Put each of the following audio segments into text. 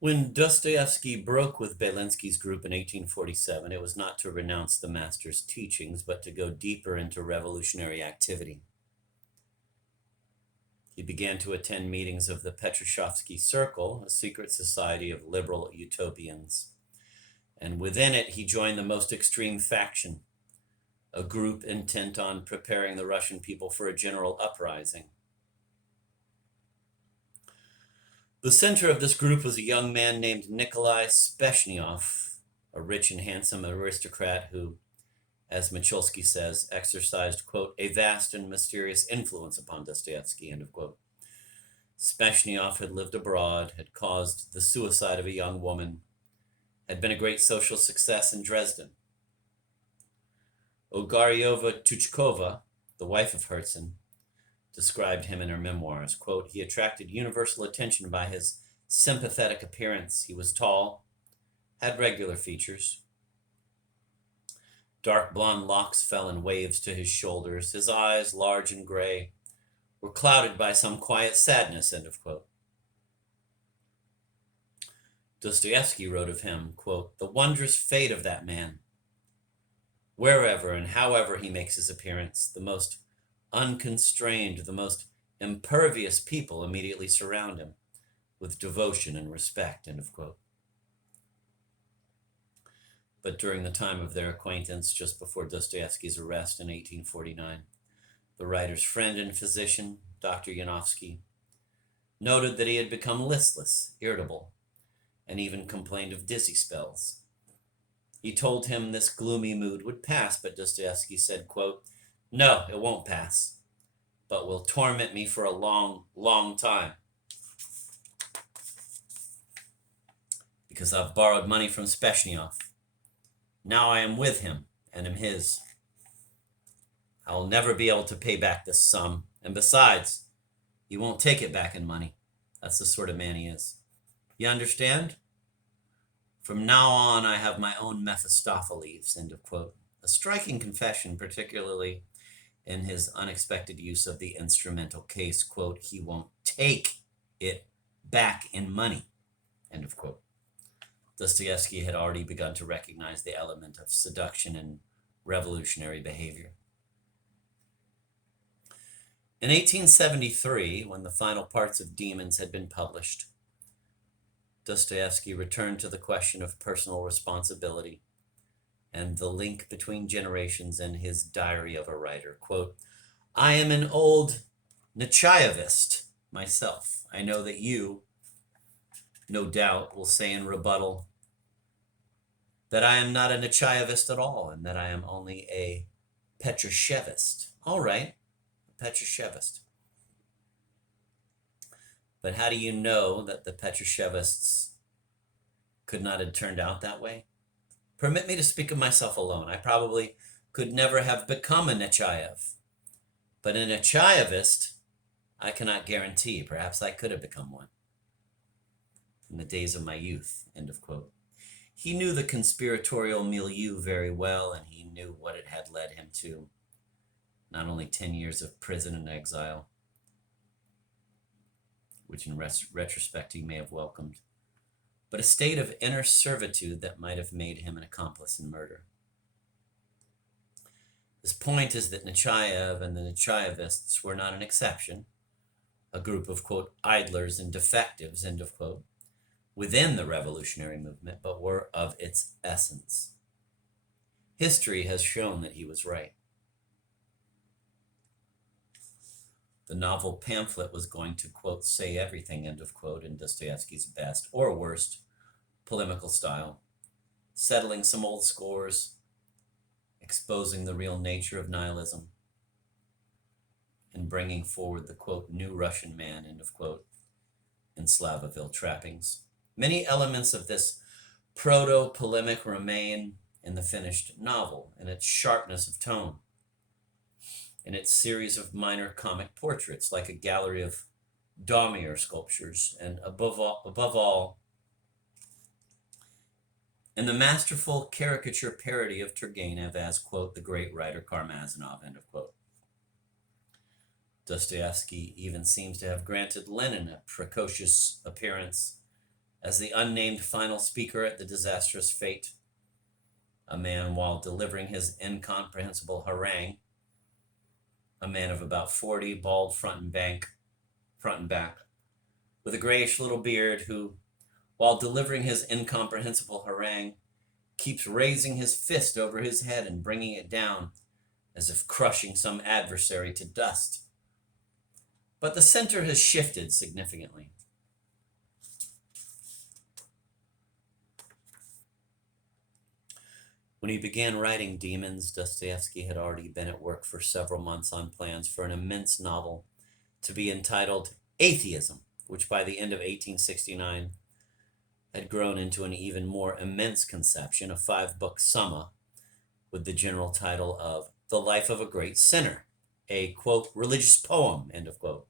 When Dostoevsky broke with Belinsky's group in 1847, it was not to renounce the master's teachings, but to go deeper into revolutionary activity. He began to attend meetings of the Petroshavsky Circle, a secret society of liberal utopians. And within it, he joined the most extreme faction, a group intent on preparing the Russian people for a general uprising. The center of this group was a young man named Nikolai Speshniov, a rich and handsome aristocrat who, as Michalski says, exercised, quote, a vast and mysterious influence upon Dostoevsky, end of quote. Speshniov had lived abroad, had caused the suicide of a young woman, had been a great social success in Dresden. Ogaryova Tuchkova, the wife of Herzen, described him in her memoirs, quote, he attracted universal attention by his sympathetic appearance. He was tall, had regular features. Dark blonde locks fell in waves to his shoulders. His eyes, large and gray, were clouded by some quiet sadness, end of quote. Dostoevsky wrote of him, quote, the wondrous fate of that man. Wherever and however he makes his appearance, the most unconstrained, the most impervious people immediately surround him with devotion and respect, end of quote. But during the time of their acquaintance, just before Dostoevsky's arrest in 1849, the writer's friend and physician, Dr. Yanovsky, noted that he had become listless, irritable, and even complained of dizzy spells. He told him this gloomy mood would pass, but Dostoevsky said, quote, no, it won't pass, but will torment me for a long, long time. Because I've borrowed money from Speshniov. Now I am with him and am his. I will never be able to pay back this sum, and besides, he won't take it back in money. That's the sort of man he is. You understand? From now on, I have my own Mephistopheles, end of quote. A striking confession, particularly in his unexpected use of the instrumental case, quote, he won't take it back in money, end of quote. Dostoevsky had already begun to recognize the element of seduction in revolutionary behavior. In 1873, when the final parts of Demons had been published, Dostoevsky returned to the question of personal responsibility and the link between generations in his Diary of a Writer. Quote, I am an old Nechaevist myself. I know that you, no doubt, will say in rebuttal that I am not a Nechaevist at all and that I am only a Petrushevist. All right, a Petrushevist. But how do you know that the Petrushevists could not have turned out that way? Permit me to speak of myself alone. I probably could never have become a Nechaev. But a Nechaevist, I cannot guarantee. Perhaps I could have become one in the days of my youth, end of quote. He knew the conspiratorial milieu very well, and he knew what it had led him to. Not only 10 years of prison and exile, which in retrospect he may have welcomed, but a state of inner servitude that might have made him an accomplice in murder. His point is that Nechaev and the Nechaevists were not an exception, a group of, quote, idlers and defectives, end of quote, within the revolutionary movement, but were of its essence. History has shown that he was right. The novel pamphlet was going to, quote, say everything, end of quote, in Dostoevsky's best or worst polemical style, settling some old scores, exposing the real nature of nihilism, and bringing forward the, quote, new Russian man, end of quote, in Slavoville trappings. Many elements of this proto-polemic remain in the finished novel, in its sharpness of tone, in its series of minor comic portraits, like a gallery of Daumier sculptures, and above all, in the masterful caricature parody of Turgenev as, quote, the great writer Karmazinov, end of quote. Dostoevsky even seems to have granted Lenin a precocious appearance as the unnamed final speaker at the disastrous fete. A man, while delivering his incomprehensible harangue, a man of about 40, bald front and back, with a grayish little beard, who, while delivering his incomprehensible harangue, keeps raising his fist over his head and bringing it down, as if crushing some adversary to dust. But the center has shifted significantly. When he began writing Demons, Dostoevsky had already been at work for several months on plans for an immense novel to be entitled Atheism, which by the end of 1869 had grown into an even more immense conception, a 5-book summa with the general title of The Life of a Great Sinner, a, quote, religious poem, end of quote,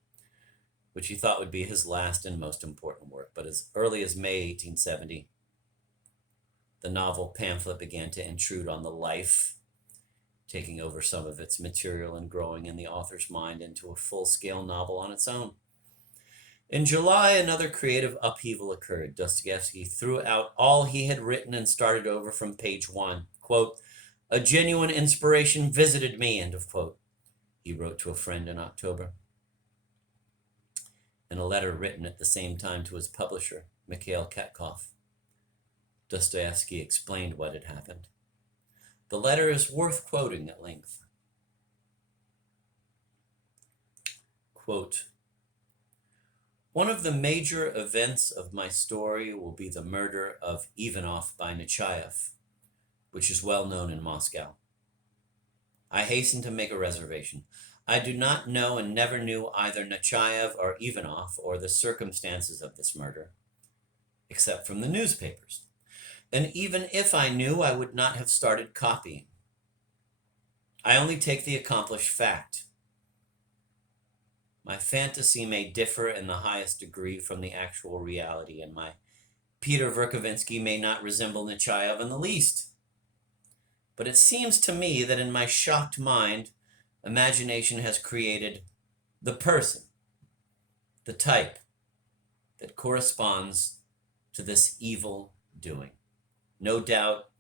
which he thought would be his last and most important work. But as early as May 1870, the novel pamphlet began to intrude on the life, taking over some of its material and growing in the author's mind into a full-scale novel on its own. In July, another creative upheaval occurred. Dostoevsky threw out all he had written and started over from page 1. Quote, "A genuine inspiration visited me," end of quote, he wrote to a friend in October. In a letter written at the same time to his publisher, Mikhail Katkov, Dostoevsky explained what had happened. The letter is worth quoting at length. Quote, "One of the major events of my story will be the murder of Ivanov by Nechayev, which is well known in Moscow. I hasten to make a reservation. I do not know and never knew either Nechayev or Ivanov or the circumstances of this murder, except from the newspapers. And even if I knew, I would not have started copying. I only take the accomplished fact. My fantasy may differ in the highest degree from the actual reality, and my Peter Verkovensky may not resemble Nechayev in the least. But it seems to me that in my shocked mind, imagination has created the person, the type that corresponds to this evil doing. No doubt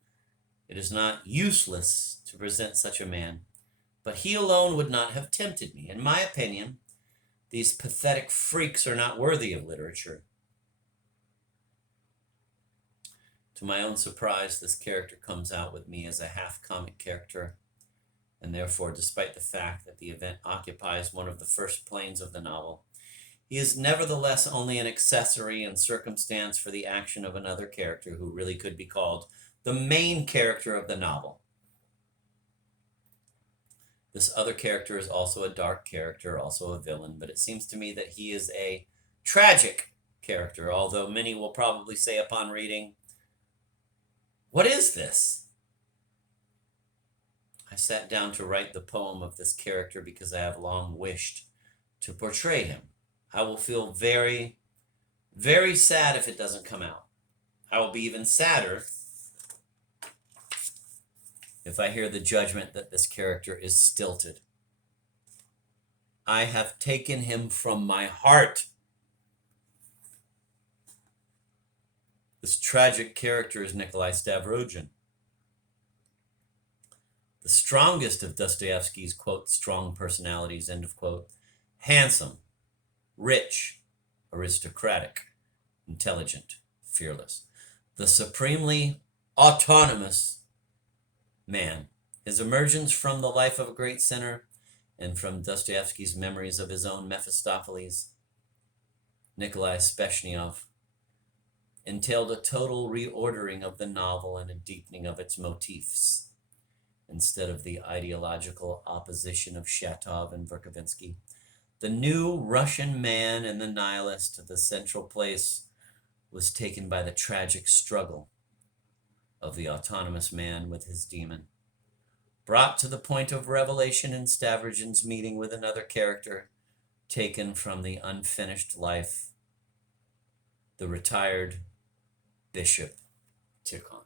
it is not useless to present such a man, but he alone would not have tempted me. In my opinion, these pathetic freaks are not worthy of literature." To my own surprise, this character comes out with me as a half-comic character, and therefore, despite the fact that the event occupies one of the first planes of the novel, he is nevertheless only an accessory and circumstance for the action of another character who really could be called the main character of the novel. This other character is also a dark character, also a villain, but it seems to me that he is a tragic character, although many will probably say upon reading, "What is this?" I sat down to write the poem of this character because I have long wished to portray him. I will feel very, very sad if it doesn't come out. I will be even sadder if I hear the judgment that this character is stilted. I have taken him from my heart. This tragic character is Nikolai Stavrogin, the strongest of Dostoevsky's, quote, strong personalities, end of quote, handsome, rich, aristocratic, intelligent, fearless, the supremely autonomous man. His emergence from the life of a great sinner and from Dostoevsky's memories of his own Mephistopheles, Nikolai Speshniov, entailed a total reordering of the novel and a deepening of its motifs. Instead of the ideological opposition of Shatov and Verkovensky, the new Russian man and the nihilist, the central place was taken by the tragic struggle of the autonomous man with his demon, brought to the point of revelation in Stavrogin's meeting with another character taken from the unfinished life, the retired Bishop Tikhon.